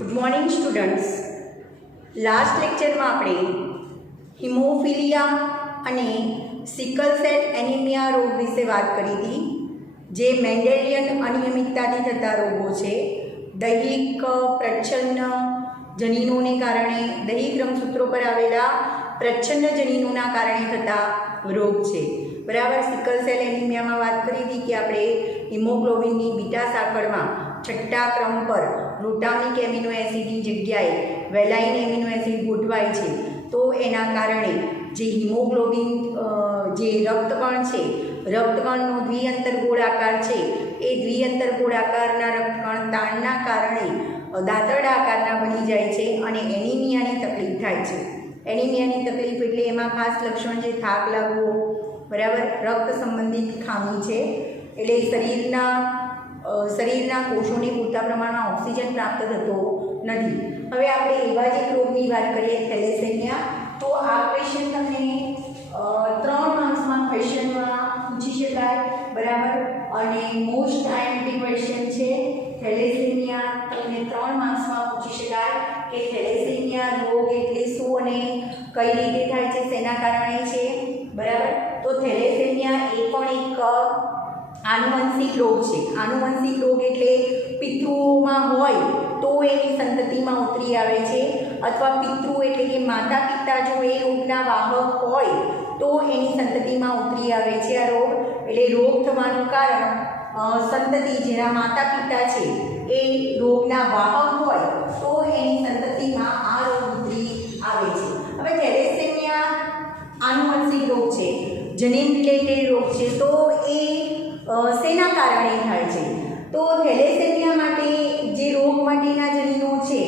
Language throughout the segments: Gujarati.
Good morning students. લાસ્ટ લેક્ચરમાં આપણે હિમોફિલિયા અને સિકલ સેલ એનિમિયા રોગ વિશે વાત કરી હતી, જે મેન્ડેલિયન અનિયમિતતાથી થતા રોગો છે. દૈહિક પ્રચ્છન્ન જનીનોને કારણે, દૈહિક રંગસૂત્રો પર આવેલા પ્રચ્છન્ન જનીનોના કારણે થતા રોગ છે. બરાબર. સિકલ સેલ એનિમિયામાં વાત કરી હતી કે આપણે હિમોગ્લોબિનની બીટા સાંકળમાં છઠ્ઠા ક્રમ પર ગ્લુટામિક એમિનો એસિડની જગ્યાએ વેલાઇન એમિનો એસિડ ગોઠવાય છે. તો એના કારણે જે હિમોગ્લોબિન જે રક્તકણ છે, રક્તકણનો દ્વિઅંતર ગોળાકાર છે, એ દ્વિઅંતર ગોળાકારના રક્તકણ તાણના કારણે દાંતરડા આકારના બની જાય છે અને એનિમિયાની તકલીફ થાય છે. એનિમિયાની તકલીફ એટલે એમાં ખાસ લક્ષણ છે થાક લાગવો, બરાબર, રક્ત સંબંધિત ખામી છે, એટલે શરીરના કોષોને પૂરતા પ્રમાણમાં ઓક્સિજન પ્રાપ્ત થતો નથી. હવે આપણે એવા જ એક રોગની વાત કરીએ, થેલેસેમિયા. તો આ ક્વેશ્ચન તમને 3 માર્ક્સમાં ક્વેશ્ચનમાં પૂછી શકાય, બરાબર, અને મોસ્ટ આઈએમપી ક્વેશ્ચન છે. થેલેસેમિયા તમને 3 માર્ક્સમાં પૂછી શકાય કે થેલેસેમિયા રોગ એટલે શું અને કઈ રીતે થાય છે, શેના કારણે છે, બરાબર. તો થેલેસેમિયા એ પણ એક આનુવંશિક રોગ છે. આનુવંશિક રોગ એટલે પિતૃઓમાં હોય તો એની સંતતિમાં ઉતરી આવે છે, અથવા પિતૃ એટલે કે માતા પિતા જો એ રોગના વાહક હોય તો એની સંતતિમાં ઉતરી આવે છે આ રોગ. એટલે રોગ થવાનું કારણ સંતતિ, જેના માતા પિતા છે એ રોગના વાહક હોય તો એની સંતતિમાં આ રોગ ઉતરી આવે છે. હવે થેલેસેમિયા આનુવંશિક રોગ છે, જનીન રિલેટેડ રોગ છે. તો એ શેના કારણે થાય છે? તો થેલેસેમિયા માટે જે રોગ માટેના જનીનો છે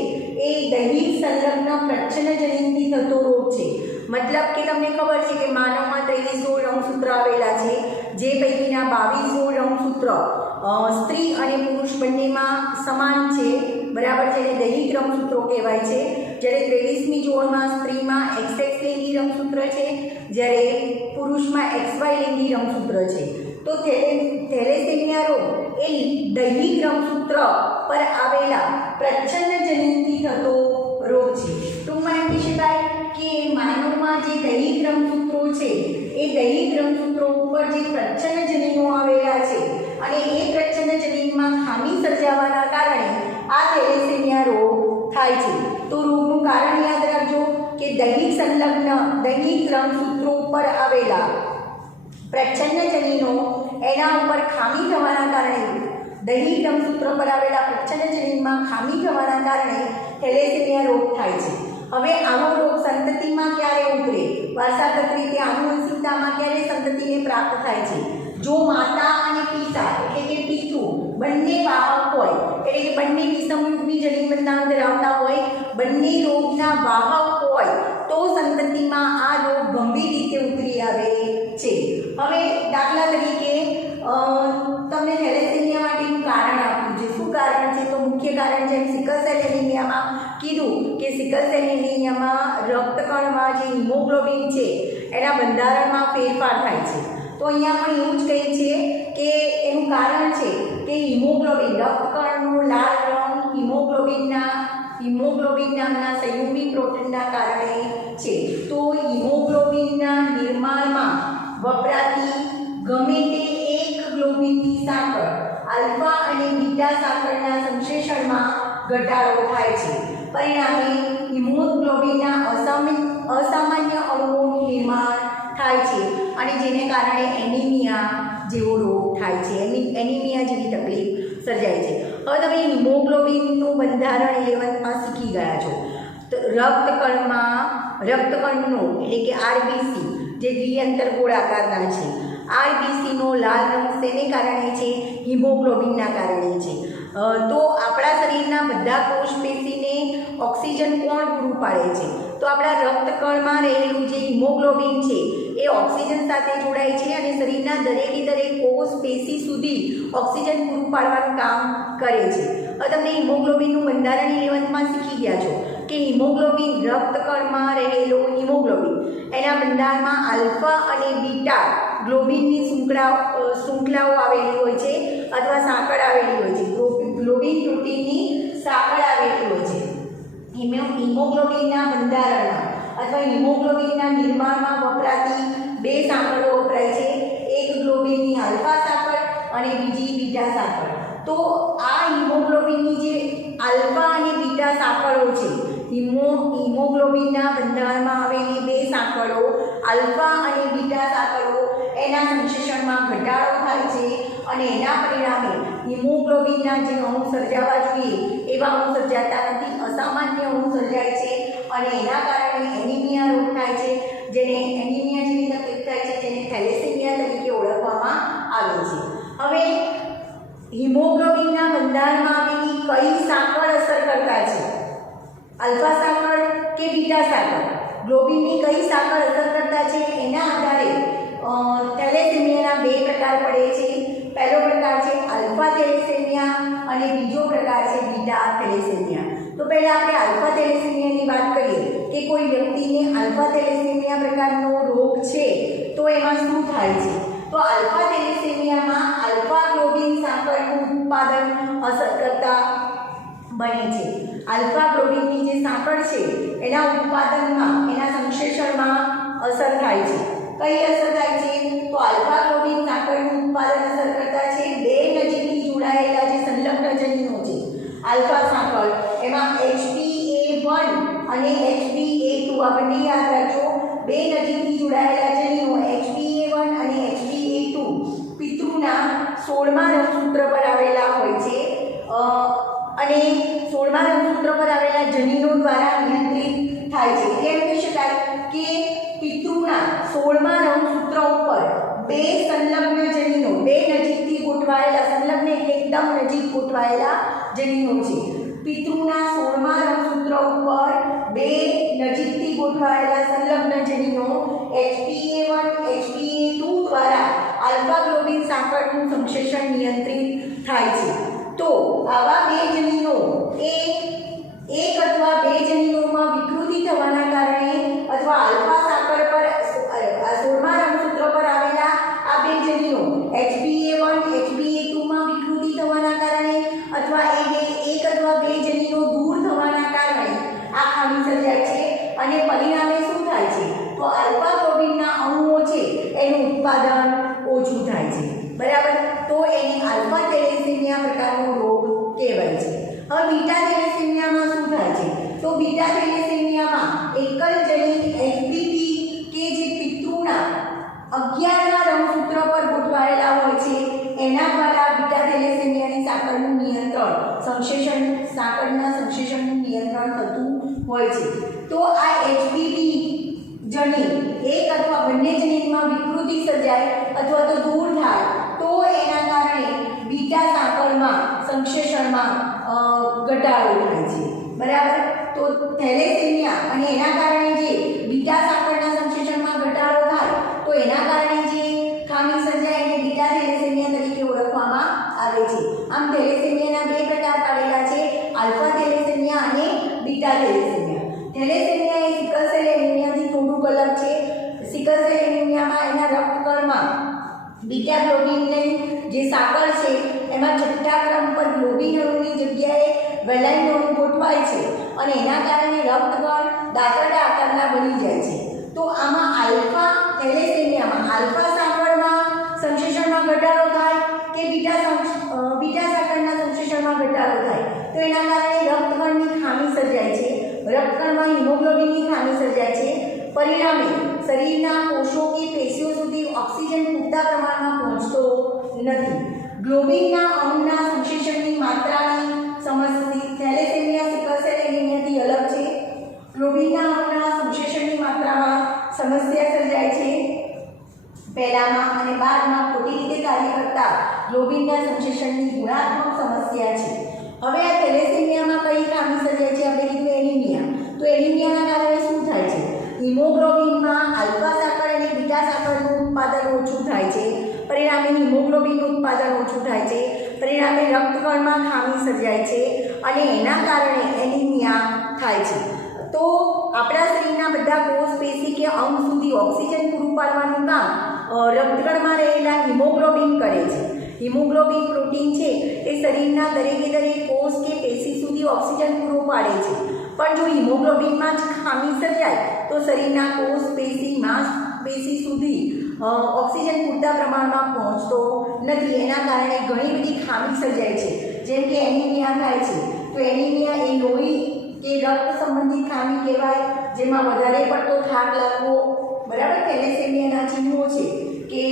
એ દૈહિક સંલગ્ન પ્રચ્છન્ન જનીનથી થતો રોગ છે. મતલબ કે તમને ખબર છે કે માનવમાં 23 રંગસૂત્ર આવેલા છે, જે પૈકીના 22 રંગસૂત્ર સ્ત્રી અને પુરુષ બંનેમાં સમાન છે, બરાબર છે, એને દૈહિક રંગસૂત્રો કહેવાય છે. જ્યારે 23મી જોડમાં સ્ત્રીમાં XX લિંગી રંગસૂત્ર છે, જ્યારે પુરુષમાં XY લિંગી રંગસૂત્ર છે. તો થેલેસેમિયા રોગ એ દૈહિક રંગસૂત્ર પર આવેલા પ્રચ્છન્ન જનીનથી થતો રોગ છે. ટૂંકમાં કહી શકાય કે માનવમાં જે દૈહિક રંગસૂત્રો છે એ દૈહિક રંગસૂત્રો ઉપર જે પ્રચ્છન્ન જનીનો આવેલા છે અને એ પ્રચ્છન્ન જનીનમાં ખામી સર્જાવાના કારણે આ થેલેસેમિયા રોગ થાય છે. તો રોગનું કારણ યાદ રાખજો કે દૈહિક રંગસૂત્રો ઉપર આવેલા પ્રચ્છન્ન જનીનો, એના ઉપર ખામી થવાના કારણે, દૈહિક રંગસૂત્ર પર આવેલા પ્રચ્છન્ન જનીનમાં ખામી થવાના કારણે થેલેસેમિયા રોગ થાય છે. હવે આનો રોગ સંતતિમાં ક્યારે ઉતરે? વારસાગત રીતે આનુવંશિકતામાં ક્યારે સંતતિને પ્રાપ્ત થાય છે? જો માતા અને પિતા એટલે કે પિતૃ બંને વાહક હોય, એટલે કે બંને વિષમયુગ્મી જનીન બંધારણ ધરાવતા હોય, બંને રોગના વાહક હોય તો સંતતિમાં આ રોગ ગંભીર રીતે ઉતરી આવે છે. હવે દાખલા તરીકે તમને થેલેસેમિયા માટેનું કારણ આપ્યું છે. શું કારણ છે? તો મુખ્ય કારણ છે સિકલ સેલ એનિમિયામાં કીધું કે સિકલ સેલ એનિમિયામાં રક્તકણમાં જે હિમોગ્લોબિન છે એના બંધારણમાં ફેરફાર થાય છે. તો અહીંયા પણ એવું જ કહે છે કે એનું કારણ છે કે હિમોગ્લોબિન, રક્તકણનો લાલ રંગ હિમોગ્લોબિન નામના સંયુગ્મિક પ્રોટીનના કારણે છે. તો હિમોગ્લોબિનના નિર્માણમાં વપરાતી ગમે તે એક ગ્લોબિનની સાંકળ આલ્ફા અને બીટા સાંકળના સંશ્લેષણમાં ઘટાડો થાય છે. પરિણામે હિમોગ્લોબિનના અસામાન્ય અણુઓનું નિર્માણ થાય છે અને જેને કારણે એનિમિયા જેવો રોગ થાય છે, એનિમિયા જેવી તકલીફ સર્જાય છે. હવે તમે હિમોગ્લોબિનનું બંધારણ 11માં શીખી ગયા છો. તો રક્તકણનો એટલે કે આરબીસી જે દ્વિઅંતર ગોળાકારના છે, આરબીસીનો લાલ રંગ શેને કારણે છે? હિમોગ્લોબિનના કારણે છે. તો આપણા શરીરના બધા કોષ પેશીને ઓક્સિજન કોણ પૂરું પાડે છે? તો આપણા રક્તકણમાં રહેલું જે હિમોગ્લોબિન છે એ ઓક્સિજન સાથે જોડાય છે અને શરીરના દરેક કોષ પેશી સુધી ઓક્સિજન પૂરું પાડવાનું કામ કરે છે. હવે તમને હિમોગ્લોબિનનું બંધારણ 11માં શીખી ગયા છો કે હિમોગ્લોબિન, રક્તકણમાં રહેલો હિમોગ્લોબિન, એના બંધારણમાં આલ્ફા અને બીટા ગ્લોબિનની શૃંખલાઓ આવેલી હોય છે અથવા સાંકળ આવેલી હોય છે. ગ્લોબિન પ્રોટીનની સાંકળ આવેલી હોય છે. હિમોગ્લોબિનના બંધારણમાં અથવા હિમોગ્લોબિનના નિર્માણમાં વપરાતી બે સાંકળો વપરાય છે, એક ગ્લોબિનની આલ્ફા સાંકળ અને બીજી બીટા સાંકળ. તો આ હિમોગ્લોબિનની જે આલ્ફા અને બીટા સાંકળો છે, હિમોગ્લોબિનના બંધારણમાં આવેલી બે સાંકળો આલ્ફા અને બીટા સાંકળો એના સંશ્લેષણમાં ઘટાડો થાય છે અને એના પરિણામે હિમોગ્લોબિનના જે અણુ સર્જાવા જોઈએ એવા અણુ સર્જાતા નથી, અસામાન્ય અણુ સર્જાય છે અને એના કારણે એનિમિયા રોગ થાય છે, જેને એનિમિયા જેવી તકલીફ થાય છે, જેને થેલેસેમિયા તરીકે ઓળખવામાં આવે છે. હવે હિમોગ્લોબિનના બંધારણમાં આવેલી કઈ સાંકળ અસર કરતા છે, આલ્ફા સાંકળ કે બીટા સાંકળ, ગ્લોબિનની કઈ સાંકળ અસર કરતા છે એના આધારે થેલેસેમિયાના બે પ્રકાર પડે છે. પહેલો પ્રકાર છે આલ્ફા થેલેસેમિયા અને બીજો પ્રકાર છે બીટા થેલેસેમિયા. તો પહેલા આપણે આલ્ફા થેલેસેમિયાની વાત કરીએ કે કોઈ વ્યક્તિને આલ્ફા થેલેસેમિયા પ્રકારનો રોગ છે તો એમાં શું થાય છે. તો આલ્ફા થેલેસેમિયામાં આલ્ફા ગ્લોબિન સાંકળનું ઉત્પાદન અસર કરતા બને છે. આલ્ફા ગ્લોબિનની જે સાંકળ છે એના ઉત્પાદનમાં, એના સંશ્લેષણમાં અસર થાય છે. કઈ અસર થાય છે? તો આલ્ફા ગ્લોબિન સાંકળનું ઉત્પાદન અસર કરતા છે બે નજીકથી જોડાયેલા જે સંલગ્ન જનીનો છે આલ્ફા સાંકળ, એમાં HBA1 અને HBA2 આ બંને યાદ રાખજો. બે નજીકથી જોડાયેલા જનીનો HBA1 અને HBA2 પિતૃના 16મા રંગસૂત્ર પર આવેલા હોય છે અને 16મા રંગસૂત્ર પર આવેલા જનીનો દ્વારા નિયંત્રિત થાય છે. એમ કહી શકાય કે પિતૃના 16મા રંગસૂત્ર ઉપર બે સંલગ્ન જનીનો, બે નજીકથી ગોઠવાયેલા, સંલગ્ન એટલે એકદમ નજીક ગોઠવાયેલા જનીનો છે. પિતૃના 16મા રંગસૂત્ર ઉપર બે નજીકથી ગોઠવાયેલા સંલગ્ન જનીનો HBA1 HBA2 દ્વારા આલ્ફા ગ્લોબિન સાંકળનું સંશ્લેષણ નિયંત્રિત થાય છે. તો આવા બે જનીનો એક અથવા બે જનીનોમાં વિકૃતિ થવાના કારણે અથવા આલ્ફા સાંકળ પર 16મા રંગસૂત્ર પર આવેલા આ બે જનીનો HBA1 HBA2 માં વિકૃતિ થવાના કારણે અથવા એક અથવા બે જનીનો દૂર થવાના કારણે આ ખામી સર્જાય છે અને પરિણામે શું થાય છે? તો આલ્ફા ગ્લોબિનના અણુઓ છે એનું ઉત્પાદન ઓછું થાય છે. બરાબર. તો એને આલ્ફા થેલેસેમિયા પ્રકારનો રોગ કહેવાય છે. હવે બીટા થેલેસેમિયામાં શું થાય છે? તો બીટા થેલેસેમિયામાં એકલ જનીન HBP કે જે પિતૃના 11મા રંગસૂત્ર પર ગોઠવાયેલા હોય છે એના દ્વારા બીટા થેલેસેમિયાની સાંકળનું નિયંત્રણ, સાંકળના સંશ્લેષણનું નિયંત્રણ થતું હોય છે. તો આ HBP જનીન એક અથવા બંને જનીનમાં વિકૃતિ સર્જાય અથવા તો દૂર થાય તો એના કારણે બીટા સાંકળમાં સંશ્લેષણમાં ઘટાડો થાય છે. બરાબર. તો થેલેસેમિયા અને એના કારણે જે બીટા સાંકળના સંશ્લેષણમાં ઘટાડો થાય તો એના કારણે જે ખામી સર્જાય એને બીટા થેલેસેમિયા તરીકે ઓળખવામાં આવે છે. આમ થેલેસેમિયાના બે પ્રકાર પાડેલા છે, આલ્ફા થેલેસેમિયા અને બીટા થેલેસેમિયા. થેલેસેમિયા એ સિકલ સેલ એનિમિયાથી થોડુંક અલગ છે. સિકલ સેલ એનિમિયામાં એના રક્તકણમાં બીટા ગ્લોબિનની જે સાંકળ છે એમાં છઠ્ઠા ક્રમ પર ગ્લોબિન અણુની જગ્યાએ વેલાઇન અણુ ગોઠવાય છે અને એના કારણે રક્તકણ દાંતરડા આકારના બની જાય છે. તો આમાં આલ્ફા થેલેસેમિયામાં આલ્ફા સાંકળમાં સંશ્લેષણમાં ઘટાડો થાય કે બીટા સાંકળના સંશ્લેષણમાં ઘટાડો થાય તો એના કારણે રક્તકણની ખામી સર્જાય છે, રક્તકણમાં હિમોગ્લોબિનની ખામી સર્જાય છે. પરિણામે શરીરના કોષો કે પેશીઓ સુધી ઓક્સિજન પૂરતા પ્રમાણમાં પહોંચતો નથી. ગ્લોબિનના અણુના સંશ્લેષણની માત્રાની સમસ્યા થેલેસેમિયા સિકલ સેલ એનિમિયાથી અલગ છે. ગ્લોબિનના અણુના સંશ્લેષણની માત્રામાં સમસ્યા સર્જાય છે પહેલામાં અને બાદમાં ખોટી રીતે કાર્ય કરતા ગ્લોબિનના સંશ્લેષણની ગુણાત્મક સમસ્યા છે. હવે આ થેલેસેમિયામાં કઈ ખામી સર્જાય છે? આપણે કીધું એનિમિયા. તો એનિમિયાના કારણે શું થાય છે? હિમોગ્લોબિનમાં આલ્ફા સાંકળ અને બીટા સાંકળનું ઉત્પાદન ઓછું થાય છે. પરિણામે હિમોગ્લોબિનનું ઉત્પાદન ઓછું થાય છે. પરિણામે રક્તકણમાં ખામી સર્જાય છે અને એના કારણે એનિમિયા થાય છે. તો આપણા શરીરના બધા કોષ, પેશી કે અંગ સુધી ઓક્સિજન પૂરું પાડવાનું કામ રક્તકણમાં રહેલા હિમોગ્લોબિન કરે છે. હિમોગ્લોબિન પ્રોટીન છે એ શરીરના દરેક કોષ કે પેશી સુધી ઓક્સિજન પૂરો પાડે છે. પણ જો હિમોગ્લોબિનમાં જ ખામી સર્જાય તો શરીરના કોષ પેશી માંસપેશી સુધી ઓક્સિજન પૂરતા પ્રમાણમાં પહોંચતો નથી. એના કારણે ઘણી બધી ખામી સર્જાય છે, જેમ કે એનિમિયા થાય છે. તો એનિમિયા એ લોહી કે રક્ત સંબંધિત ખામી કહેવાય, જેમાં વધારે પડતો થાક લાગવો, બરાબર. થેલેસેમિયાના ચિહ્નો છે કે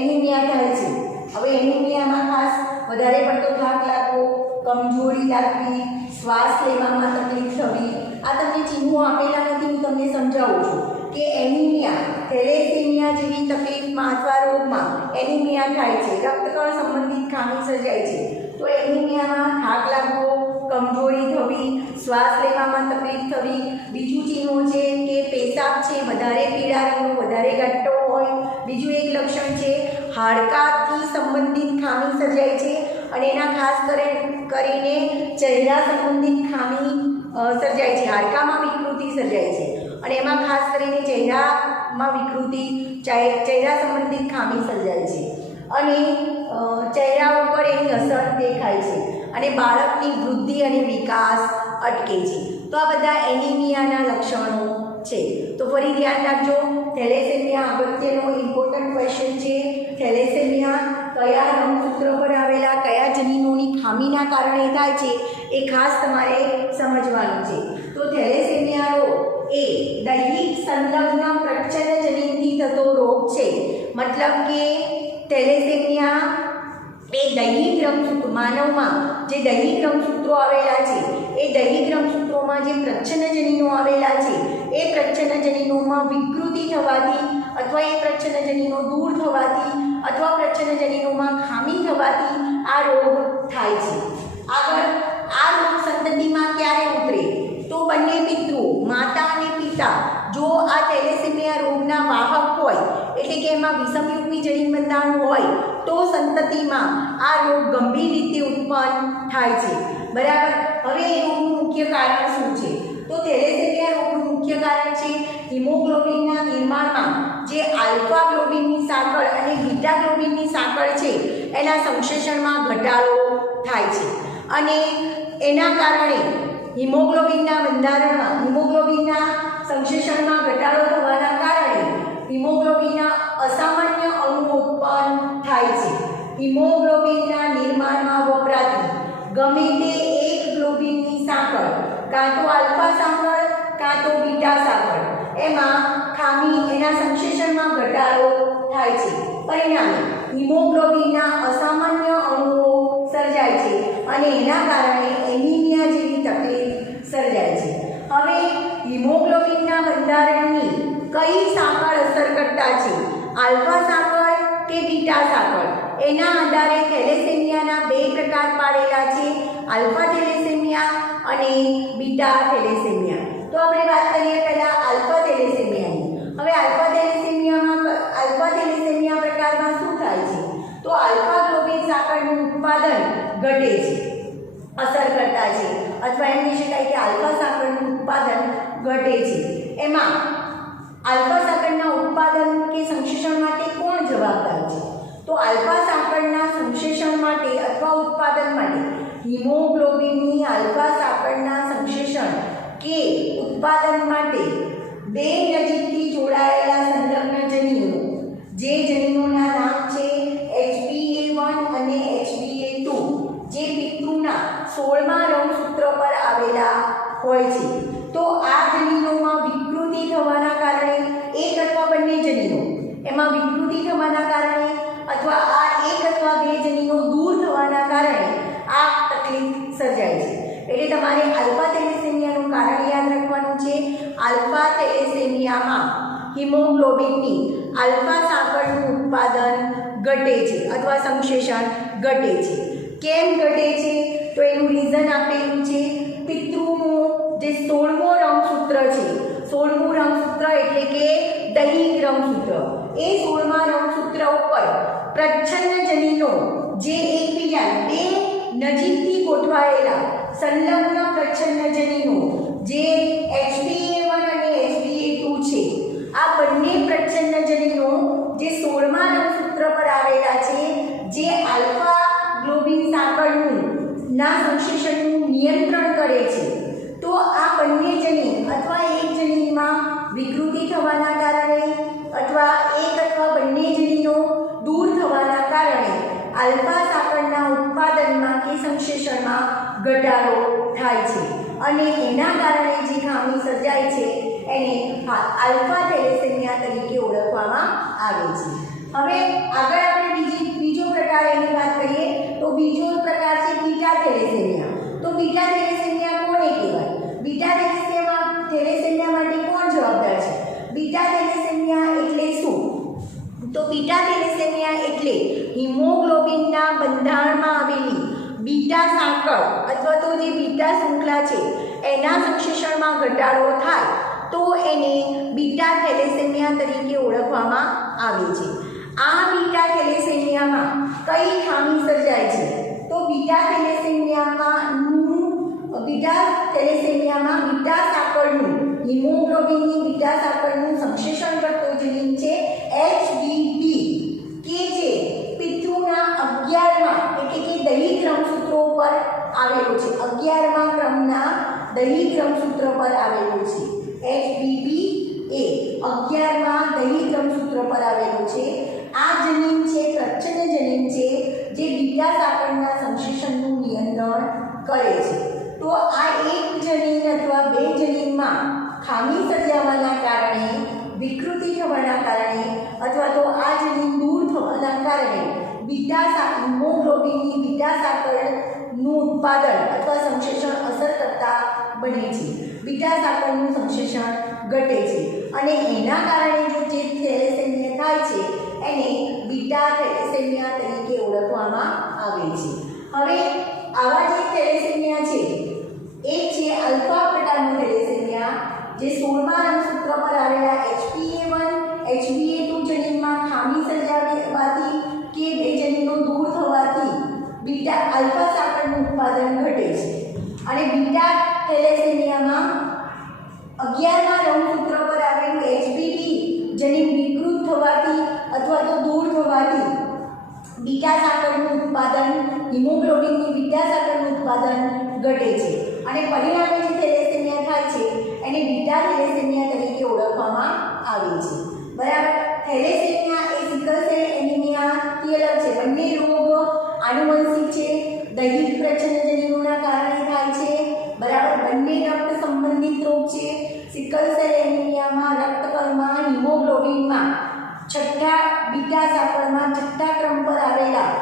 એનિમિયા થાય છે. હવે એનિમિયામાં ખાસ વધારે પડતો થાક લાગવો, કમજોરી લાગવી, શ્વાસ લેવામાં તકલીફ થવી. આ તમને ચિહ્નો આપેલા નથી, હું તમને સમજાવું છું કે એનિમિયા થેલેસેમિયા જેવી તકલીફમાં અથવા રોગમાં એનિમિયા થાય છે, રક્તકણ સંબંધિત ખામી સર્જાય છે. તો એનિમિયામાં થાક લાગવો, કમજોરી થવી, શ્વાસ લેવામાં તકલીફ થવી. બીજું ચિહ્નો છે કે પેશાબ છે વધારે પીળા રંગનો, વધારે ઘટ્ટો હોય. બીજું એક લક્ષણ છે હાડકાથી સંબંધિત ખામી સર્જાય છે, અને એના ખાસ કરીને ચહેરા સંબંધિત ખામી સર્જાય છે. હાડકામાં વિકૃતિ સર્જાય છે, અને એમાં ખાસ કરીને ચહેરામાં વિકૃતિ, ચહેરા સંબંધિત ખામી સર્જાય છે, અને ચહેરા ઉપર એની અસર દેખાય છે, અને બાળકની વૃદ્ધિ અને વિકાસ અટકે છે. તો આ બધા એનિમિયાના લક્ષણો છે. તો ફરી ધ્યાન રાખજો, થેલેસેમિયા અગત્યનો ઇમ્પોર્ટન્ટ ક્વેશ્ચન છે. થેલેસેમિયા કયા રંગસૂત્ર પર આવેલા કયા જનીનોની ખામીના કારણે થાય છે એ ખાસ તમારે સમજવાનું છે. તો થેલેસેમિયા રોગ એ દૈહિક સંલગ્ન પ્રચ્છન્ન જનીનથી થતો રોગ છે. મતલબ કે થેલેસેમિયા એ દૈહિક રંગસૂત્રો, માનવમાં જે દૈહિક રંગસૂત્રો આવેલા છે એ દૈહિક રંગસૂત્રોમાં જે પ્રચ્છન્ન જનીનો આવેલા છે એ પ્રચ્છન્ન જનીનોમાં વિકૃતિ થવાથી, અથવા એ પ્રચ્છન્ન જનીનો દૂર થવાથી, અથવા પ્રચ્છન્ન જનીનોમાં ખામી થવાથી આ રોગ થાય છે. આગળ આ રોગ સંતતિમાં ક્યારે ઉતરે? તો બંને પિતૃ, માતા અને પિતા જો આ થેલેસેમિયા રોગના વાહક હોય, એટલે કે એમાં વિષમયુગ્મી જનીન બંધારણ હોય, તો સંતતિમાં આ રોગ ગંભીર રીતે ઉત્પન્ન થાય છે. બરાબર. હવે એ રોગનું મુખ્ય કારણ શું છે? તો થેલેસેમિયા રોગનું મુખ્ય કારણ છે હિમોગ્લોબિનના નિર્માણમાં જે આલ્ફા ગ્લોબિનની સાંકળ અને બીટા ગ્લોબિનની સાંકળ છે એના સંશ્લેષણમાં ઘટાડો થાય છે, અને એના કારણે હિમોગ્લોબિનના બંધારણમાં, હિમોગ્લોબિનના સંશ્લેષણમાં ઘટાડો થવાના કારણે હિમોગ્લોબિનના અસામાન્ય અણુઓ ઉત્પન્ન થાય છે. હિમોગ્લોબિનના નિર્માણમાં વપરાતી ગમે તે એક ગ્લોબિનની સાંકળ, કાં તો આલ્ફા સાંકળ કાં તો બીટા સાંકળ, એમાં ખામી, એના સંશ્લેષણમાં ઘટાડો થાય છે. પરિણામે હિમોગ્લોબિનના અસામાન્ય અણુઓ સર્જાય છે, અને એના કારણે એનિમિયા જેવી તકલીફ સર્જાય છે. હવે હિમોગ્લોબિનના બંધારણની કઈ સાંકળ અસરકર્તા છે, આલ્ફા સાંકળ કે બીટા સાંકળ? એના આધારે થેલેસેમિયાના બે પ્રકાર પાડેલા છે, આલ્ફા થેલેસેમિયા અને બીટા થેલેસેમિયા. તો આપણે વાત કરીએ પહેલા આલ્ફા થેલેસેમિયાની. હવે આલ્ફા થેલેસેમિયા પ્રકારમાં શું થાય છે? તો આલ્ફા ગ્લોબિન સાંકળનું ઉત્પાદન ઘટે છે, અસર કરતા છે, અથવા એમ કહી શકાય કે આલ્ફા સાંકળનું ઉત્પાદન ઘટે છે. એમાં આલ્ફા સાંકળના ઉત્પાદન કે સંશ્લેષણ માટે કોણ જવાબદાર છે? તો આલ્ફા સાંકળના સંશ્લેષણ માટે અથવા ઉત્પાદન માટે હિમોગ્લોબિનની આલ્ફા સાંકળના સંશ્લેષણ કે ઉત્પાદન માટે બે નજીકથી જોડાયેલા સંલગ્ન જનીનો, જે જનીનોના નામ છે HBA1 અને HBA2, જે પિતૃના 16મા રંગસૂત્ર પર આવેલા હોય છે. તો આ જનીનોમાં વિકૃતિ થવાના કારણે, એક અથવા બંને જનીનો એમાં વિકૃતિ થવાના કારણે, અથવા આ એક અથવા બે જનીનો દૂર થવાના કારણે આ તકલીફ સર્જાય છે. એટલે તમારે આલ્ફા થેલેસેમિયાનું કારણ યાદ રાખવાનું છે. આલ્ફા થેલેસેમિયામાં હિમોગ્લોબિનની આલ્ફા સાંકળનું ઉત્પાદન ઘટે છે, અથવા સંશ્લેષણ ઘટે છે. કેમ ઘટે છે? તો એનું રીઝન આપેલું છે પિતૃનું જે 16મો રંગસૂત્ર છે, 16મું રંગસૂત્ર એટલે કે દૈહિક રંગસૂત્ર, એ 16મા રંગસૂત્ર ઉપર પ્રચ્છન્ન જનીનો જે એકબીજા બે નજીકથી ગોઠવાયેલા સંલગ્ન પ્રચ્છન્ન જનીનો જે HBA1 અને HBA2 છે, આ બંને પ્રચ્છન્ન જનીનો જે 16મા રંગસૂત્ર પર આવેલા છે, જે આલ્ફા ગ્લોબિન સાંકળનું ના સંશ્લેષણનું નિયંત્રણ કરે છે. તો આ બંને અને એના કારણે જે ખામી સર્જાય છે એને આલ્ફા થેલેસેમિયા તરીકે ઓળખવામાં આવે છે. હવે આગળ આપણે બીજો પ્રકાર એની વાત કરીએ તો બીજો પ્રકાર છે બીટા થેલેસેમિયા. તો બીટા થેલેસેમિયા કોને કહેવાય? બીટા થેલેસેમિયા માટે કોણ જવાબદાર છે? બીટા થેલેસેમિયા એટલે શું? તો બીટા થેલેસેમિયા એટલે હિમોગ્લોબિનના બંધારણમાં આવેલી બીટા સાંકળ અથવા તો જે બીટા શૃંખલા છે એના સંશ્લેષણમાં ઘટાડો થાય તો એને બીટા થેલેસેમિયા તરીકે ઓળખવામાં આવે છે. આ બીટા થેલેસેમિયામાં કઈ ખામી સર્જાય છે? તો બીટા થેલેસેમિયામાં બીટા સાંકળનું હિમોગ્લોબિનની બીટા સાંકળનું સંશ્લેષણ કરતો જનીન છે HBB કે જે પિતૃના 11મા એટલે કે દૈહિક ક્રમસૂત્રો પર આવેલો છે. 11મા ક્રમના દૈહિક ક્રમસૂત્ર પર આવેલો છે. HBB એ 11મા દૈહિક ક્રમસૂત્ર પર આવેલો છે. આ જનીન છે પ્રચ્છન્ન જનીન છે જે બીટા સાંકળના સંશ્લેષણનું નિયંત્રણ કરે છે. તો આ એક જનીન અથવા બે જનીનમાં ખામી સર્જાવાના કારણે, વિકૃતિ થવાના કારણે અથવા તો આ જનીન દૂર થવાના કારણે હિમોગ્લોબિનની બીટા સાંકળનું ઉત્પાદન અથવા સંશ્લેષણ અસર કરતા બને છે. બીટા સાંકળનું સંશ્લેષણ ઘટે છે અને એના કારણે જો જે થેલેસેમિયા થાય છે એને બીટા થેલેસેમિયા તરીકે ઓળખવામાં આવે છે. હવે આવા જે થેલેસેમિયા છે એક છે આલ્ફા પ્રકારનો થેલેસેમિયા જે 16મા રંગસૂત્ર પર આવેલા HPA1 HBA2 જનીનમાં ખામી સર્જાવાથી કે બે જનીનો દૂર થવાથી બીટા આલ્ફા સાંકળનું ઉત્પાદન ઘટે છે અને બીટા થેલેસેમિયામાં 11મા રંગસૂત્ર પર આવેલું HBB જનીન વિકૃત થવાથી અથવા તો દૂર થવાથી બીટા સાંકળનું ઉત્પાદન, હિમોગ્લોબિનની બીટા સાંકળનું ઉત્પાદન ઘટે છે અને પરિણામે જે થેલેસેમિયા થાય છે એને બીટા થેલેસેમિયા તરીકે ઓળખવામાં આવે છે. બરાબર. થેલેસેમિયા એ સિકલ સેલ એનિમિયાથી અલગ છે. બંને રોગ આનુવંશિક છે, દૈહિક પ્રચ્છન્ન જનીનોના કારણે થાય છે. બરાબર. બંને રક્ત સંબંધિત રોગ છે. સિકલ સેલ એનિમિયામાં રક્તકણમાં હિમોગ્લોબિનમાં બીટા સાંકળમાં 6થા ક્રમ પર આવેલા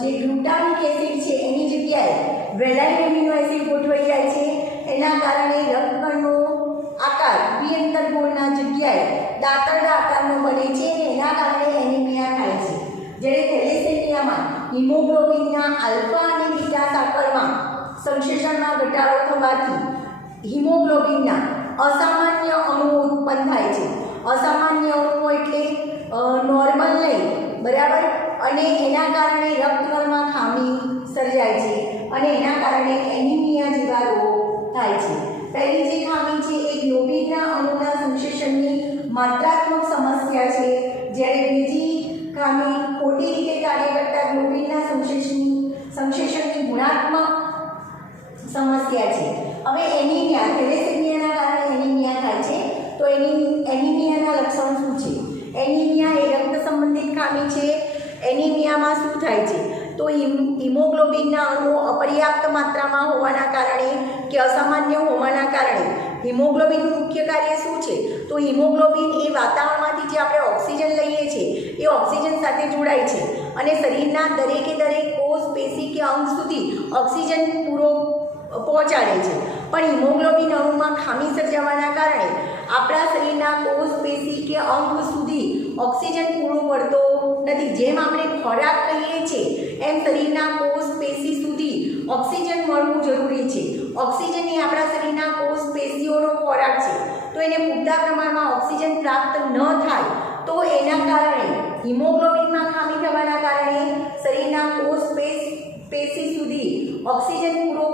જે ગ્લુટામિક એસિડ છે એની જગ્યાએ વેલાઇન એમિનો એસિડ ગોઠવાઈ જાય છે. એના કારણે રક્તકણનો આકાર દ્વિઅંતરગોળના જગ્યાએ દાંતરડા આકારનો બને છે અને એના કારણે એનિમિયા થાય છે. જ્યારે થેલેસેમિયામાં હિમોગ્લોબિનના આલ્ફા અને બીટા સાંકળમાં સંશ્લેષણમાં ઘટાડો થવાથી હિમોગ્લોબિનના અસામાન્ય અણુઓ ઉત્પન્ન થાય છે. અસામાન્ય અણુઓ એટલે નોર્મલ નહીં. બરાબર. અને એના કારણે રક્તકણમાં ખામી સર્જાય છે અને એના કારણે એનિમિયા જેવા રોગ થાય છે. પહેલી જે ખામી છે એ ગ્લોબિનના અણુના સંશ્લેષણની માત્રાત્મક સમસ્યા છે, જ્યારે બીજી ખામી ખોટી રીતે કાર્ય કરતા ગ્લોબિનના સંશ્લેષણની ગુણાત્મક સમસ્યા છે. હવે એનિમિયા, થેલેસેમિયાના કારણે એનિમિયા થાય છે. તો એનિમિયાના લક્ષણ શું છે? એનિમિયા એ રક્ત સંબંધિત ખામી છે. એનિમિયામાં શું થાય છે? તો હિમોગ્લોબિનના અણુઓ અપર્યાપ્ત માત્રામાં હોવાના કારણે કે અસામાન્ય હોવાના કારણે હિમોગ્લોબિનનું મુખ્ય કાર્ય શું છે? તો હિમોગ્લોબિન એ વાતાવરણમાંથી જે આપણે ઓક્સિજન લઈએ છીએ એ ઓક્સિજન સાથે જોડાય છે અને શરીરના દરેક કોષ, પેશી કે અંગ સુધી ઓક્સિજન પૂરો પહોંચાડે છે. પણ હિમોગ્લોબિન અણુમાં ખામી સર્જાવાના કારણે આપણા શરીરના કોષ, પેશી કે અંગ સુધી ઓક્સિજન પૂરો પડતો નથી. જેમ આપણે ખોરાક કહીએ છીએ એમ શરીરના કોષ, પેશી સુધી ઓક્સિજન મળવું જરૂરી છે. ઓક્સિજન એ આપણા શરીરના કોષ, પેશીઓનો ખોરાક છે. તો એને પૂરતા પ્રમાણમાં ઓક્સિજન પ્રાપ્ત ન થાય તો એના કારણે હિમોગ્લોબિનમાં ખામી થવાના કારણે શરીરના કોષ, પેશી સુધી ઓક્સિજન પૂરો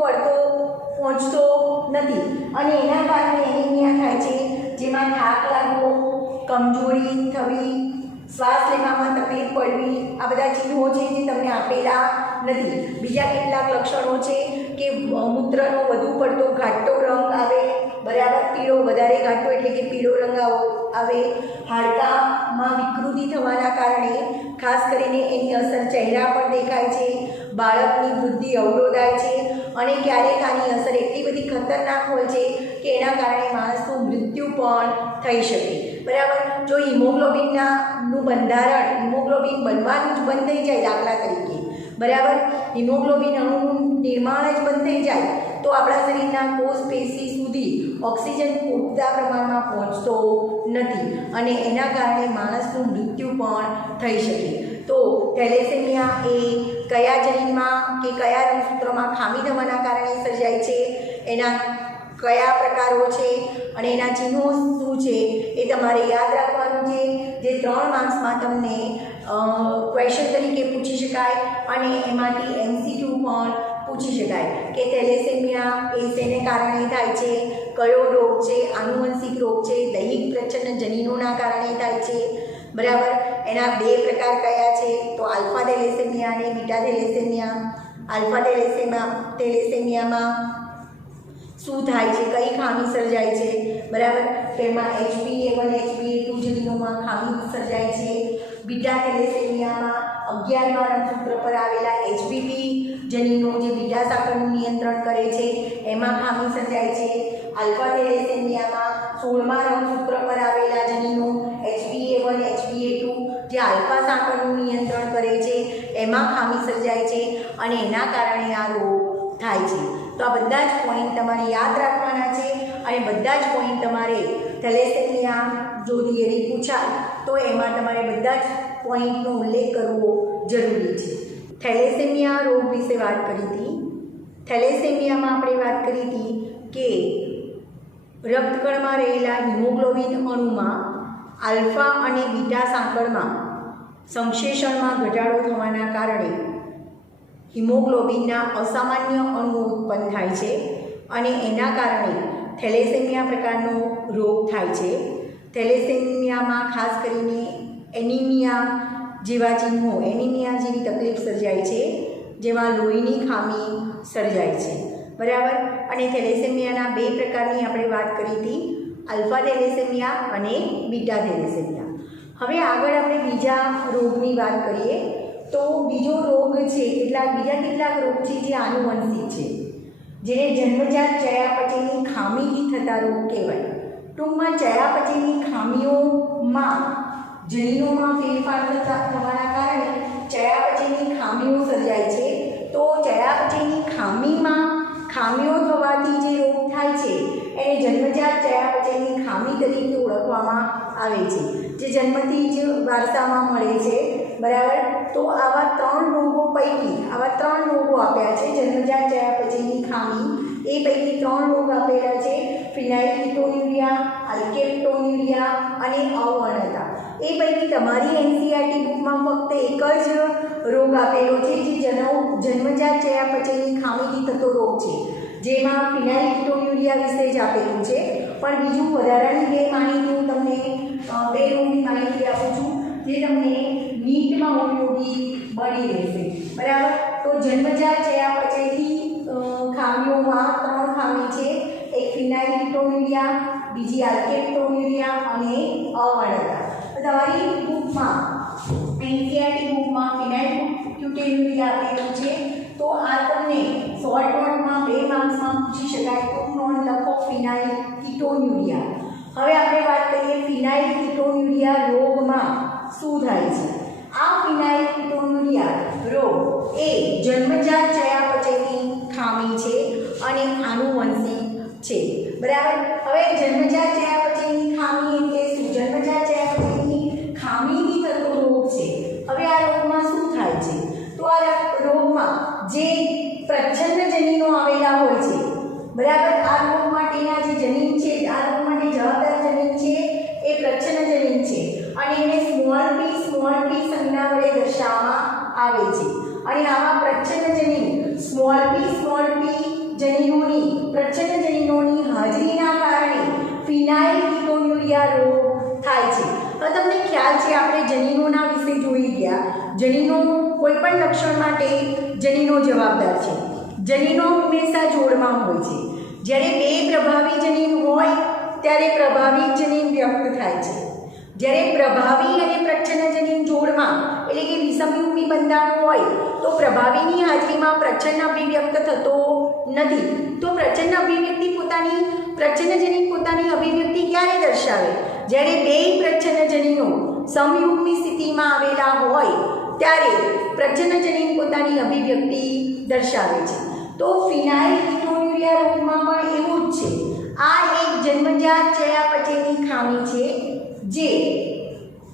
પહોંચતો નથી અને એના કારણે એનિમિયા થાય છે. જેમાં થાક લાગવો, કમજોરી થવી, શ્વાસ લેવામાં તકલીફ પડવી, આ બધા ચિહ્નો છે જે તમને આપેલા નથી. બીજા કેટલાક લક્ષણો છે કે મૂત્રનો વધુ પડતો ઘાટો રંગ આવે. બરાબર. પીળો વધારે ઘાટો એટલે કે પીળો રંગ આવે. હાડકામાં વિકૃતિ થવાના કારણે ખાસ કરીને એની અસર ચહેરા પર દેખાય છે. બાળકની વૃદ્ધિ અવરોધાય છે. અને ક્યારેક આની અસર એટલી બધી ખતરનાક હોય છે કે એના કારણે માણસનું મૃત્યુ પણ થઈ શકે, બરાબર. જો હિમોગ્લોબિનનું બંધારણ, હિમોગ્લોબિન બનવાનું જ બંધ થઈ જાય, દાખલા તરીકે, બરાબર, હિમોગ્લોબિન અણુનું નિર્માણ જ બંધ થઈ જાય તો આપણા શરીરના કોષ પેશી સુધી ઓક્સિજન પૂરતા પ્રમાણમાં પહોંચતો નથી અને એના કારણે માણસનું મૃત્યુ પણ થઈ શકે. તો થેલેસેમિયા એ કયા જનીનમાં કે કયા રંગસૂત્રમાં ખામી થવાના કારણે સર્જાય છે, એના કયા પ્રકારો છે અને એના ચિહ્નો શું છે એ તમારે યાદ રાખવાનું છે, જે 3 માર્ક્સમાં તમને ક્વેશ્ચન તરીકે પૂછી શકાય અને એમાંથી MCQ પણ પૂછી શકાય કે થેલેસેમિયા એ શેને કારણે થાય છે, કયો રોગ છે, આનુવંશિક રોગ છે, દૈહિક પ્રચ્છન્ન જનીનોના કારણે થાય છે, બરાબર. એના 2 પ્રકાર કયા છે, તો આલ્ફા થેલેસેમિયા અને બીટા થેલેસેમિયા. આલ્ફા થેલેસેમિયામાં શું થાય છે, કઈ ખામી સર્જાય છે, બરાબર, તો એમાં HbA1 HbA2 જનીનોમાં ખામી સર્જાય છે. બીટા થેલેસેમિયામાં 11મા રંગસૂત્ર પર આવેલા HBB જનીનો જે બીટા સાંકળનું નિયંત્રણ કરે છે એમાં ખામી સર્જાય છે. આલ્ફા થેલેસેમિયામાં 16મા રંગસૂત્ર પર આવેલા જનીનો HbA1 HbA2 જે આલ્ફા સાંકળનું નિયંત્રણ કરે છે એમાં ખામી સર્જાય છે અને એના કારણે આ રોગ થાય છે. તો આ બધા જ પોઈન્ટ તમારે યાદ રાખવાના છે અને બધા જ પોઈન્ટ તમારે થેલેસેમિયા જો થિયરી પૂછાય તો એમાં તમારે બધા જ પોઈન્ટનો ઉલ્લેખ કરવો જરૂરી છે. થેલેસેમિયા રોગ વિશે વાત કરી હતી. થેલેસેમિયામાં આપણે વાત કરી હતી કે રક્તકણમાં રહેલા હિમોગ્લોબિન અણુમાં આલ્ફા અને બીટા સાંકળમાં સંશ્લેષણમાં ઘટાડો થવાના કારણે હિમોગ્લોબિનના અસામાન્ય અણુઓ ઉત્પન્ન થાય છે અને એના કારણે થેલેસેમિયા પ્રકારનો રોગ થાય છે. થેલેસેમિયામાં ખાસ કરીને એનિમિયા જેવા ચિહ્નો, એનિમિયા જેવી તકલીફ સર્જાય છે જેમાં લોહીની ખામી સર્જાય છે, બરાબર. અને થેલેસેમિયાના 2 પ્રકારની આપણે વાત કરી હતી, આલ્ફા થેલેસેમિયા અને બીટા થેલેસેમિયા. હવે આગળ આપણે બીજા રોગની વાત કરીએ તો બીજો રોગ છે, બીજા કેટલાક રોગ છે જે આનુવંશિક છે, જેને જન્મજાત ચયાપચયની ખામીથી થતા રોગ કહેવાય. ટૂંકમાં ચયાપચયની ખામીઓમાં જનીનોમાં ફેરફાર થવાના કારણે ચયાપચયની ખામીઓ સર્જાય છે. તો ચયાપચયની ખામીઓ થવાથી જે રોગ થાય છે એને જન્મજાત ચયાપચયની ખામી તરીકે ઓળખવામાં આવે છે, જે જન્મથી જ વારસામાં મળે છે, બરાબર. તો આવા 3 રોગો પૈકી આવા 3 રોગો આપ્યા છે જન્મજાત ચયાપચયની ખામી, એ પૈકી 3 રોગ આપેલા છે, ફિનાઇલકીટોન્યુરિયા, આલ્કેપ્ટોન્યુરિયા અને અવર્ણતા. એ પૈકી તમારી એનસીઈઆરટી બુકમાં ફક્ત એક જ રોગ આપેલો છે જે જન્મજાત ચયાપચયની ખામીથી થતો રોગ છે, જેમાં ફિનાઇલકીટોન્યુરિયા વિશે જ આપેલું છે. પણ બીજું વધારાની 2 માહિતી હું તમને 2 રોગની માહિતી આપું છું જે તમને નીટમાં ઉપયોગી બની રહેશે, બરાબર. તો જન્મજાત ચયાપચયથી ખામીઓમાં 3 ખામી છે, એક ફિનાઇલકીટોન્યુરિયા, બીજી આલ્કેપ્ટોન્યુરિયા અને અવર્ણતા. તમારી બુકમાં એનસીઈઆરટી બુકમાં ફિનાઇલકીટોન્યુરિયા આપેલું છે, તો આ તમને શોર્ટ નોટમાં 2 માર્ક્સમાં પૂછી શકાય. ટૂંક નોટ લખો ફિનાઇલકીટોન્યુરિયા. હવે આપણે વાત કરીએ ફિનાઇલકીટોન્યુરિયા રોગમાં શું થાય છે. આ ફિનાઇલકીટોન્યુરિયા રોગ એ જન્મજાત ચયાપચયની ખામી છે અને આનુવંશિક છે, બરાબર. હવે જન્મજાત ચયાપચયની ખામી એટલે શું? જન્મજાત ચયાપચયની ખામીથી થતો રોગ છે. હવે આ રોગમાં શું થાય છે? તો આ રોગમાં જે પ્રચ્છન્ન જનીનો આવેલા હોય છે, બરાબર. આ રોગ માટેના જે જનીન છે, આ રોગ માટે જવાબદાર જનીન છે એ પ્રચ્છન્ન જનીન છે અને એને સ્મોલ p સંજ્ઞા વડે દર્શાવવામાં આવે છે. અને આવા પ્રચ્છન્ન જનીન સ્મોલ p જનીનોની પ્રચ્છન્ન જનીનોની હાજરીના કારણે ફિનાઇલકીટોન્યુરિયા રોગ થાય છે. હવે તમને ખ્યાલ છે આપણે જનીનોના વિશે જોઈ ગયા. જનીનો કોઈ પણ લક્ષણ માટે જનીનો જવાબદાર છે. જનીનો હંમેશા જોડમાં હોય છે. જ્યારે 2 પ્રભાવી જનીન હોય ત્યારે પ્રભાવી જનીન વ્યક્ત થાય છે. જ્યારે પ્રભાવી અને પ્રચ્છન્ન જનીન જોડમાં એટલે કે વિષમયુગ્મી બંધારણ હોય તો પ્રભાવીની હાજરીમાં પ્રચ્છન્ન અભિવ્યક્ત થતો નથી. તો પ્રચ્છન્ન અભિવ્યક્તિ પોતાની અભિવ્યક્તિ ક્યારે દર્શાવે? જ્યારે બે પ્રચ્છન્નજનીનો સમયુગ્મી સ્થિતિમાં આવેલા હોય ત્યારે પ્રચ્છન્નજનીન પોતાની અભિવ્યક્તિ દર્શાવે છે. તો ફિનાઇલકીટોન્યુરિયા રોગમાં પણ એવું જ છે. આ એક જન્મજાત ચયાપચયની ખામી છે જે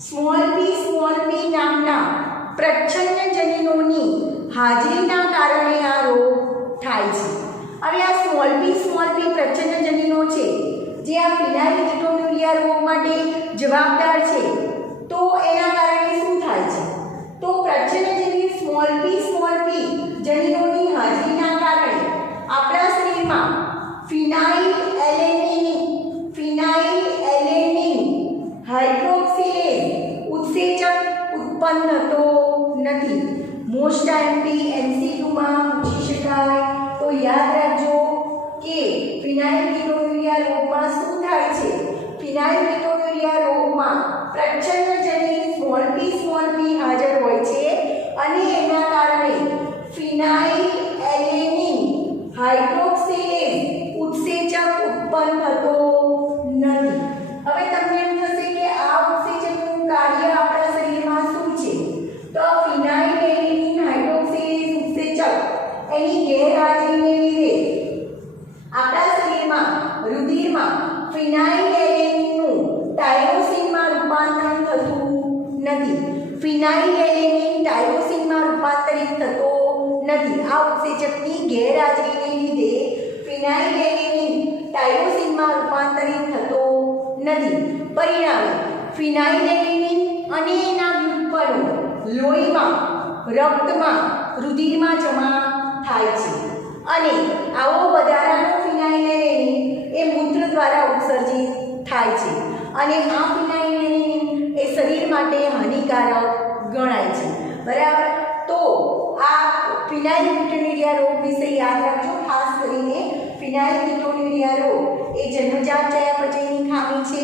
સ્મોલ પી નામના પ્રચ્છન્નજનીનોની હાજરીના કારણે આ રોગ થાય છે. હવે આ સ્મોલ પી પ્રચ્છન્નજનીનો છે જે આ ફિનાઇલકીટોન્યુરિયા રોગ માટે જવાબદાર છે. તો એના કારણે શું થાય છે? તો પ્રચ્છન્નજનીન સ્મોલ પી જનીનોની હાજરીના કારણે આપણા શરીરમાં ફિનાઇલએલેનિન હાઇડ્રોક્સિલેઝ ઉત્સેચક ઉત્પન્ન થતો નથી. મોસ્ટ ટાઈમથી MCQમાં પૂછી શકાય. તો યાદ રાખજો કે ફિનાઇલકીટોન્યુરિયા રોગમાં શું થાય છે? ફિનાઇલકીટોન્યુરિયા રોગમાં પ્રચ્છન્નજનીન સ્મોલ પી હાજર હોય છે અને એના કારણે ફિનાઇલએલેનિન હાઇડ્રોક્સિલેઝ ઉત્સેચક ઉત્પન્ન થતો નથી. હવે તમને એમ થશે કે આ ઉત્સેચકનું કાર્ય આપણા શરીરમાં શું છે? તો ફિનાઇલએલેનિન હાઇડ્રોક્સિલેઝ ઉત્સેચક એની ગેરહાજરીને લીધે આપણા શરીરમાં રુધિરમાં ફિનાઇલએલેનિનનું ટાયરોસિનમાં રૂપાંતરણ થતું નથી. ફિનાઇલએલેનિન ટાયરોસિનમાં રૂપાંતરિત થતો નથી. આ ઉત્સેચકની ગેરહાજરીને લીધે ફિનાઇલએલેનિન ટાયરોસિનમાં રૂપાંતરિત થતો નથી. પરિણામે ફિનાઇલએલેનિન અને એના વ્યુત્પન્નો લોહીમાં, રક્તમાં, રુધિરમાં જમા થાય છે અને આવો વધારાનો ફિનાઇલએલેનિન એ મૂત્ર દ્વારા ઉત્સર્જિત થાય છે અને આ ફિનાઇલએલેનિન એ શરીર માટે હાનિકારક ગણાય છે. બરાબર. તો આ ફિનાઇલકીટોન્યુરિયા રોગ વિશે યાદ રાખજો. ખાસ કરીને ફિનાઇલકીટોન્યુરિયા રોગ એ જન્મજાત ચયાપચયની ખામી છે.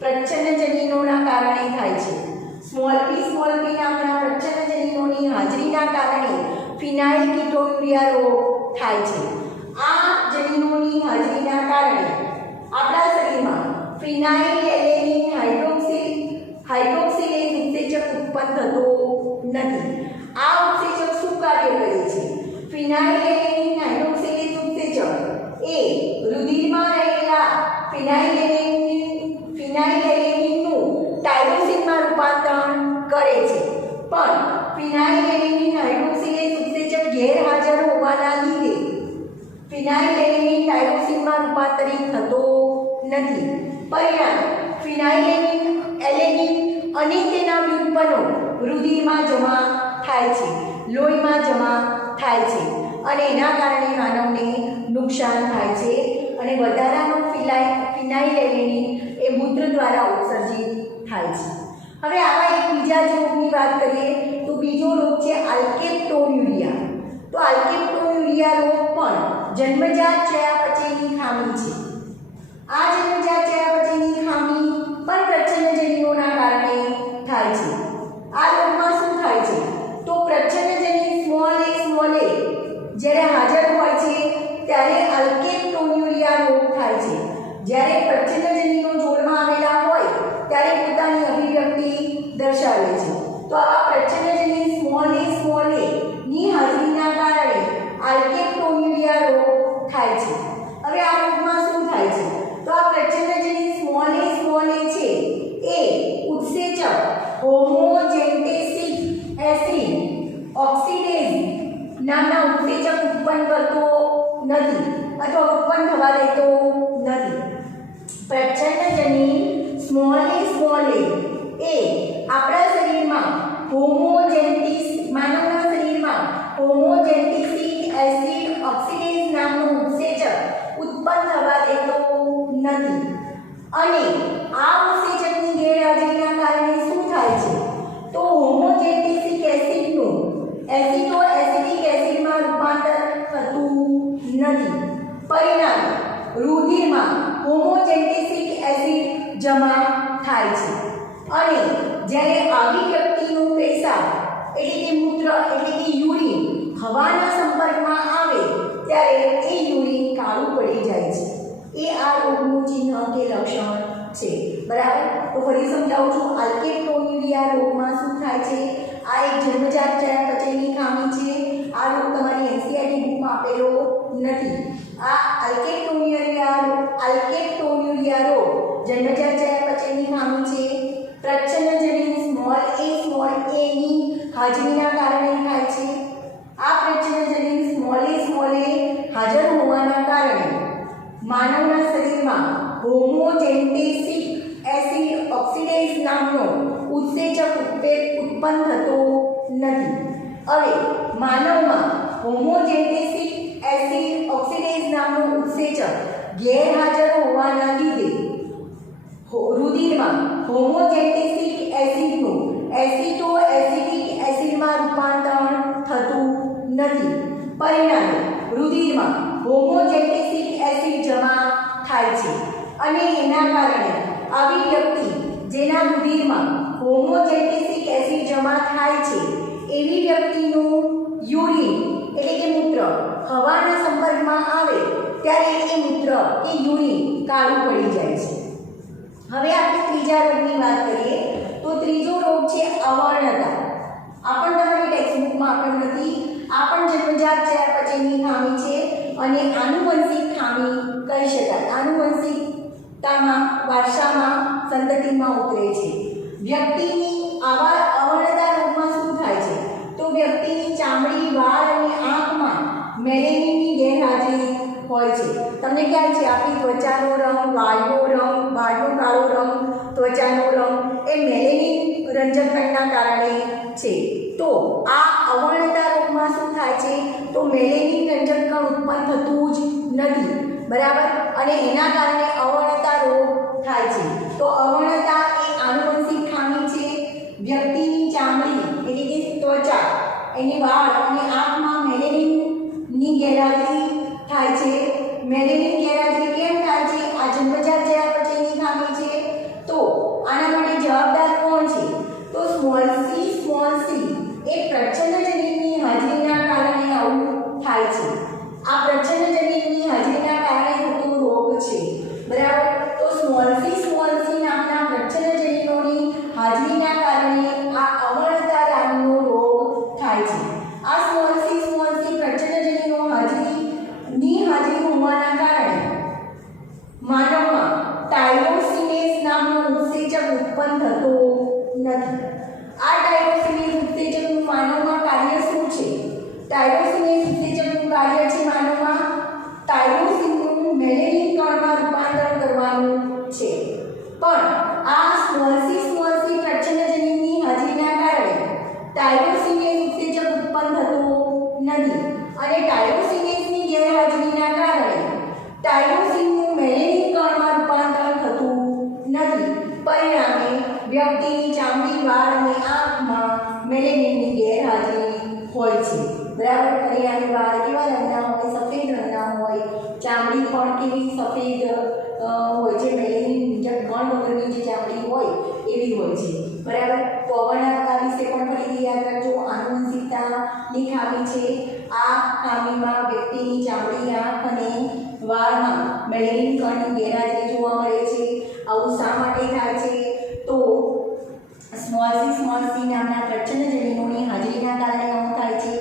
પ્રચ્છન્નજનીનોના કારણે થાય છે. સ્મોલ પી નામના પ્રચ્છન્નજનીનોની હાજરીના કારણે ફિનાઇલકીટોન્યુરિયા રોગ થાય છે. આ જનીનોની હાજરીના કારણે આપણા શરીરમાં ફિનાઇલએલેનિન હાઇડ્રોક્સિલેઝ ઉત્સેચક ઉત્પન્ન થતો નથી. આ ઉત્સેચક શું કાર્ય કરે છે? ફિનાઇલએલેનિન હાઇડ્રોક્સિલેઝ ઉત્સેચક એ રુધિરમાં રહેલા ફિનાઇલએલેનિનનું ટાયરોસિનમાં રૂપાંતરણ કરે છે. પણ ફિનાઇલએલેનિન હાઇડ્રોક્સિલેઝ ઉત્સેચક ગેરહાજર હોવાના લીધે ફિનાઇલએલેનિન ટાયરોસિનમાં રૂપાંતરિત થતો નથી. પરિણામે ફિનાઇલએલેનિન અને તેના વ્યુત્પન્નો રુધિરમાં જમા થાય છે, લોહીમાં જમા થાય છે અને એના કારણે માનવને નુકસાન થાય છે અને વધારાનો ફિનાઇલએલેનિન એ મૂત્ર દ્વારા ઉત્સર્જિત થાય છે. હવે આવા એક બીજા જ રોગની વાત કરીએ તો બીજો રોગ છે આલ્કેપ્ટોન્યુરિયા. તો આલ્કેપ્ટોન્યુરિયા રોગ પણ જન્મજાત ચયાપચયની ખામી છે. આ જન્મજાત ચયાપચયની ખામી પણ પ્રચ્છન્નજનીનોના કારણે થાય છે. આ રોગમાં શું થાય છે? તો પ્રચ્છન્નજનીન સ્મોલ એ જ્યારે હાજર હોય છે ત્યારે આલ્કેપ્ટોન્યુરિયા રોગ થાય છે. જ્યારે પ્રચ્છન્નજનીનો જોડમાં આવેલા હોય ત્યારે પોતાની અભિવ્યક્તિ દર્શાવે છે. તો આ પ્રચ્છન્નજનીન સ્મોલ એ ની હાજરીના કારણે આલ્કેપ્ટોન્યુરિયા રોગ થાય છે. હવે આ રોગમાં શું થાય છે? તો આ પ્રચ્છન્નજનીન સ્મોલ એ છે એ ઉત્સેચક હોમોજેન્ટેસિક એસિડ ઓક્સિડેઝ નામના ઉત્સેચક ઉત્પન્ન કરતો નથી અથવા ઉત્પન્ન થવા દેતો નથી. પ્રચ્છન્નજનીન સ્મોલ એ આપણા શરીરમાં માનવના શરીરમાં હોમોજેન્ટેસિક એસિડ ઓક્સિડેઝ નામનું ઉત્સેચક ઉત્પન્ન થવા દેતો નથી અને આ ઉત્સેચકની ગેરહાજરીના કારણે શું થાય છે? તો હોમોજેન્ટેસિક એસિડનું એસિટિક એસિડમાં રૂપાંતર થતું નથી. પરિણામે રુધિરમાં હોમોજેન્ટેસિક એસિડ જમા થાય છે અને જ્યારે આવી વ્યક્તિનું પેશાબ એટલે કે મૂત્ર એટલે કે યુરિન હવાના સંપર્કમાં આવે ત્યારે એ પડી જાય છે, એ આ રોગનું ચિહ્ન કે લક્ષણ છે. બરાબર, તો ફરી સમજાવું છું. આલ્કેપ્ટોન્યુરિયા રોગમાં શું થાય છે? આ એક જન્મજાત ચયાપચયની ખામી છે. આ રોગ તમારી એનસીઆરટી બુકમાં આપેલો નથી. આ આલ્કેપ્ટોન્યુરિયા રોગ જન્મજાત ચયાપચયની ખામી છે. પ્રચ્છન્નજનીન સ્મોલ a ની હાજરીના કારણે થાય છે. આ પ્રચ્છન્નજનીન સ્મોલ a હાજર હોવાના કારણે માનવના શરીરમાં હોમોજેન્ટેસિક એસિડ ઓક્સિડેઝ નામનો ઉત્સેચક ઉત્પન્ન થતો નથી. હવે માનવમાં હોમોજેન્ટેસિક એસિડ ઓક્સિડેઝ નામનો ઉત્સેચક ગેરહાજર હોવાના લીધે રુધિરમાં હોમોજેન્ટેસિક એસિડનું એસિટોએસિટિક એસિડમાં રૂપાંતરણ થતું નથી. પરિણામે રુધિરમાં હોમોજેન્ટેસિક એસિડ જમા થાય છે અને એના કારણે આવી વ્યક્તિ જેના રુધિરમાં હોમોજેન્ટેસિક એસિડ જમા થાય છે એવી વ્યક્તિનું યુરિન એટલે કે મૂત્ર હવાના સંપર્કમાં આવે ત્યારે એ મૂત્ર કે યુરિન કાળું પડી જાય છે. હવે આપણે ત્રીજા રોગની વાત કરીએ તો ત્રીજો રોગ છે અવર્ણતા. આ પણ તમારી ટેક્સ્ટબુકમાં આપેલ નથી. આ પણ જન્મજાત ચયાપચયની ખામી છે અને આનુવંશિક ખામી કહી શકાય. આનુવંશિકતામાં વારસામાં સંતતિમાં ઉતરે છે. વ્યક્તિની આવા અવર્ણતા રોગમાં શું થાય છે? તો વ્યક્તિની ચામડી, વાળ અને આંખમાં મેલેનિનની ગેરહાજરી હોય છે. તમને ખ્યાલ છે આપણી ત્વચાનો રંગ, વાળનો કાળો રંગ, ત્વચાનો રંગ એ મેલેનિન રંજકકણના કારણે છે. તો આ અવર્ણતા રોગમાં શું થાય છે? તો મેલેનિન રંજકકણ ઉત્પન્ન થતું જ નથી. બરાબર, અને એના કારણે અવર્ણતા રોગ થાય છે. તો અવર્ણતા એ આનુવંશિક ખામી છે. વ્યક્તિની ચામડી એટલે કે ત્વચા, એની વાળ અને આંખમાં મેલેનિનની ગેરહાજરી થાય છે. મેલેનિન ગેરહાજરી કેમ થાય છે? આ જન્મજાત ચયાપચયની ખામી છે. તો આના માટે જવાબદાર કોણ છે? તો સ્મોલ સી એ પ્રચ્છન્નજનીનની હાજરીના કારણે આવું થાય છે. આ પ્રચ્છન્નજનીનની હાજરીના કારણે થતો રોગ છે. બરાબર, તો સ્મોલ સી નામના પ્રચ્છન્નજનીનોની હાજરીના કારણે આ અવર્ણતા નામનો રોગ થાય છે. આ સ્મોલ સી પ્રચ્છન્નજનીનો હાજરી હોવાના કારણે માનવમાં ટાયરોસિનેઝ નામનો ઉત્સેચક ઉત્પન્ન થતો નથી. આ ટાયરોસિનેઝ ઉત્સેચકનું માનવમાં કાર્ય શું છે? ટાયરોસિનેઝ ઉત્સેચકનું કાર્ય છે માનવમાં ટાયરોસિનનું મેલેનિન કણમાં રૂપાંતર કરવાનું છે. પણ આ સ્મોલ સી પ્રચ્છન્નજનીનની હાજરીના કારણે ટાયરોસિનેઝ ઉત્સેચક ઉત્પન્ન થતું નથી અને ટાયરોસિનેઝની ગેરહાજરીના કારણે ટાયરોસિનનું મેલેનિન કણમાં રૂપાંતર થતું નથી. પરિણામે વ્યક્તિની ચામડી, વાળ અને આંખમાં મેલેનિનની ગેરહાજરી હોય છે. બરાબર, પરિણામે વાળ કેવા રંગના હોય? સફેદ રંગના હોય. ચામડી પણ કેવી? સફેદ હોય છે. મેલેનિન ગણ વગરની જે ચામડી હોય એવી હોય છે. બરાબર, તો અવર્ણતા વિશે પણ ફરીથી યાદ રાખજો. આનુવંશિકતાની ખામી છે. આ ખામીમાં વ્યક્તિની ચામડી, આંખ અને વાળમાં મેલેનિન કણની ગેરહાજરી જોવા મળે છે. આવું શા માટે થાય છે? તો સ્મોલ સી નામના પ્રચ્છન્નજનીનોની હાજરીના કારણે આવું થાય છે.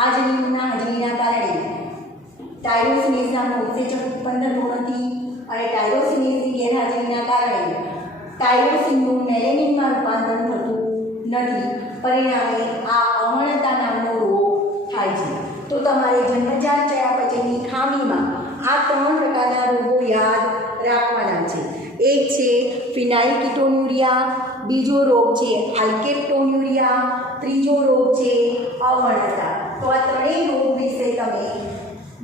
આ જનીનોના હાજરીના કારણે ટાયરોસિનેઝ નામનો ઉત્સેચક ઉત્પન્ન થતો નથી અને ટાયરોસિનેઝની ગેરહાજરીના કારણે ટાયરોસિનનું મેલેનિનમાં રૂપાંતર થતું નથી. પરિણામે આ અવર્ણતા નામનો રોગ થાય છે. તો તમારે જન્મજાત ચયાપચયની ખામીમાં આ 3 પ્રકારના રોગો યાદ રાખવાના છે. એક છે ફિનાઇલકીટોન્યુરિયા, બીજો રોગ છે આલ્કેપ્ટોન્યુરિયા, ત્રીજો રોગ છે અવર્ણતા. તો આ ત્રણેય રોગ વિશે તમે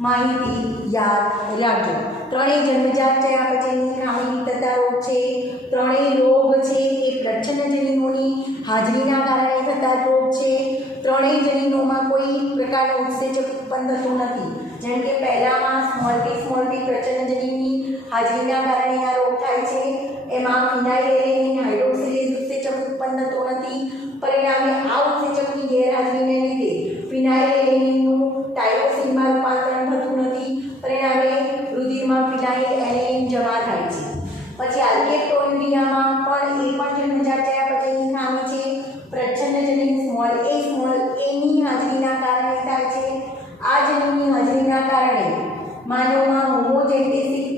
માહિતી યાદ રાખજો. ત્રણેય જન્મજાત ચયાપચયની ખામી થતા રોગ છે. ત્રણેય રોગ છે એ પ્રચ્છન્નજનીનોની હાજરીના કારણે થતા રોગ છે. ત્રણેય જનીનોમાં કોઈ પ્રકારનો ઉત્સેચક ઉત્પન્ન થતો નથી. જેમ કે પહેલામાં સ્મોલ પી પ્રચ્છન્નજનીનની હાજરીના કારણે આ રોગ થાય છે. એમાં ફિનાઇલેલેનિન હાઇડ્રોક્સિલેઝ ઉત્સેચક ઉત્પન્ન થતો નથી. પરિણામે આ ઉત્સેચકની ગેરહાજરીને લીધે ફિનાઇલેલેનિનનું ટાયરોસિનમાં રૂપાંતરણ થતું નથી. પરિણામે રુધિર રુધિરમાં ફિનાઇલ એલેનિન જમા થાય છે. પછી આલ્કેટોન્યુરિયામાં પણ જન્મજાત ચયાપચયની ખામી છે. પ્રચ્છન્ન જનીન સ્મોલ a ની હાજરીના કારણે થાય છે. આ જનીનની હાજરીના કારણે માનવમાં હોમોજેન્ટેસિક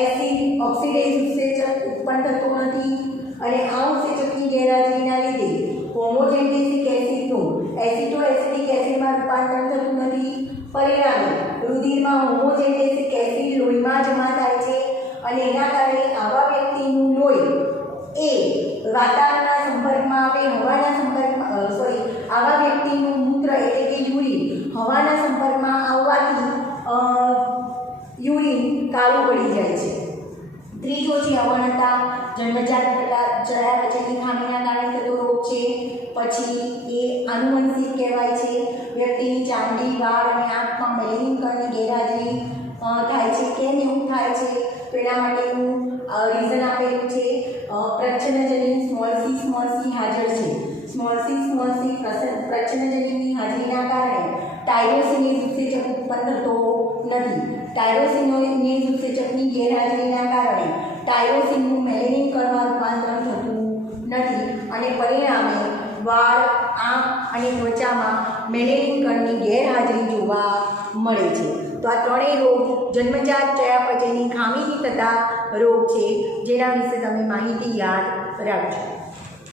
એસિડ ઓક્સિડેઝ ઉત્સેચક ઉત્પન્ન થતો નથી અને આ ઉત્સેચકની ગેરહાજરીના લીધે હોમોજેન્ટેસિક એસિડનું એસિટોએસિડિક એસિડમાં રૂપાંતર થતું નથી. પરિણામે રુધિરમાં હોમોજેન્ટેસિક એસિડ લોહીમાં જમા થાય છે અને એના કારણે આવા વ્યક્તિનું લોહી એ વાતાવરણના સંપર્કમાં આવે આવા વ્યક્તિનું મૂત્ર એટલે કે યુરિન હવાના સંપર્કમાં આવવાથી યુરિન કાળું પડી જાય છે. ત્રીજો છે અવર્ણતા, જન્મજાત ચયાપચયની ખામીના કારણે થતો રોગ છે. પછી એ આનુવંશિક કહેવાય છે. વ્યક્તિની ચામડી, વાળ અને આંખમાં મેલેનિન કણની ગેરહાજરી થાય છે. કેમ એવું થાય છે? તો એના માટેનું રીઝન આપેલું છે. પ્રચ્છન્ન જનીન સ્મોલ સી હાજર છે. સ્મોલ સી પ્રચ્છન્ન જનીનની હાજરીના કારણે ટાયરોસિનેઝ ઉત્સેચક ઉત્પન્ન થતો નથી. ટાયરોસિનેઝ ઉત્સેચકની ગેરહાજરીના કારણે ટાયરોસિનનું મેલેનિન કણમાં રૂપાંતર થતું નથી અને પરિણામે વાળ, આંખ અને ત્વચામાં મેલેનિન કણની ગેરહાજરી જોવા મળે છે. તો આ ત્રણેય રોગ જન્મજાત ચયાપચયની ખામીથી થતા રોગ છે, જેના વિશે તમે માહિતી યાદ રાખજો.